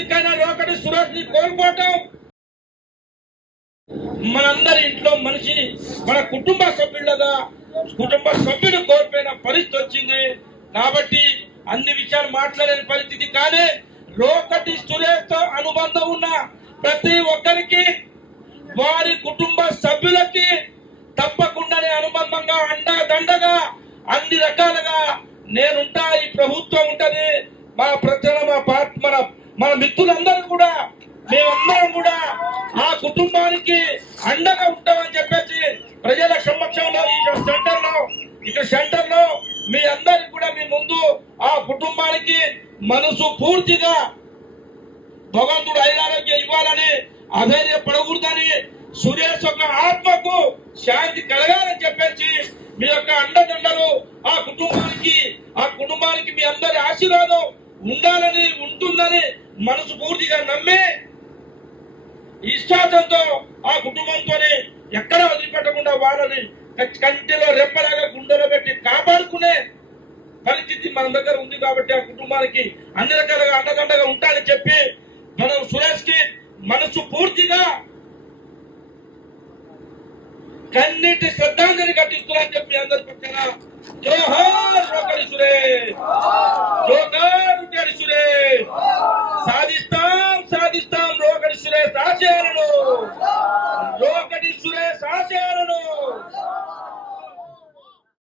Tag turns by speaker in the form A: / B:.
A: ఎందుకైనా లోకటి సురేష్ని కోల్పోవటం? మనందరి ఇంట్లో మనిషి మన కుటుంబ సభ్యులుగా కుటుంబ సభ్యుడు కోల్పోయిన పరిస్థితి వచ్చింది. కాబట్టి అన్ని విషయాలు మాట్లాడలేని పరిస్థితి. కానీ లోకటి సురేష్తో అనుబంధం ఉన్న ప్రతి ఒక్కరికి వారి కుటుంబ సభ్యులకి తప్పకుండానే అనుబంధంగా అండా దండగా అన్ని రకాలుగా నేనుంటా ఈ ప్రభుత్వం ఉంటది. మా ప్రజల మా మన మిత్రులందరూ కూడా మేమందరం కూడా ఆ కుటుంబానికి అండగా ఉంటామని చెప్పేసి ప్రజల సమక్షంలో ఈ సెంటర్లో ఇక సెంటర్లో మీ అందరికి కూడా మీ ముందు ఆ కుటుంబానికి మనసు పూర్తిగా భగవంతుడు ఐదారోగ్యం ఇవ్వాలని అధైర్యపడకూడదని సురేష్ యొక్క ఆత్మకు శాంతి కలగాలని చెప్పేసి మీ యొక్క అండదండలు ఆ కుటుంబానికి ఆ కుటుంబానికి మీ అందరి ఆశీర్వాదం ఉండాలని ఉంటూ మనసు పూర్తిగా నమ్మి విశ్వాసంతో ఆ కుటుంబంతోనే ఎక్కడ వదిలిపెట్టకుండా వాళ్ళని కంటిలో రెప్పలాగా గుండెలో పెట్టి కాపాడుకునే పరిస్థితి మన దగ్గర ఉంది కాబట్టి ఆ కుటుంబానికి అన్ని రకాలుగా అండదండగా ఉంటానని చెప్పి మనం సురేష్కి మనసు పూర్తిగా కన్నిటి శ్రద్ధాంజలి కట్టిస్తున్నారని చెప్పి అందరి పక్కన జోహార్ సురేష్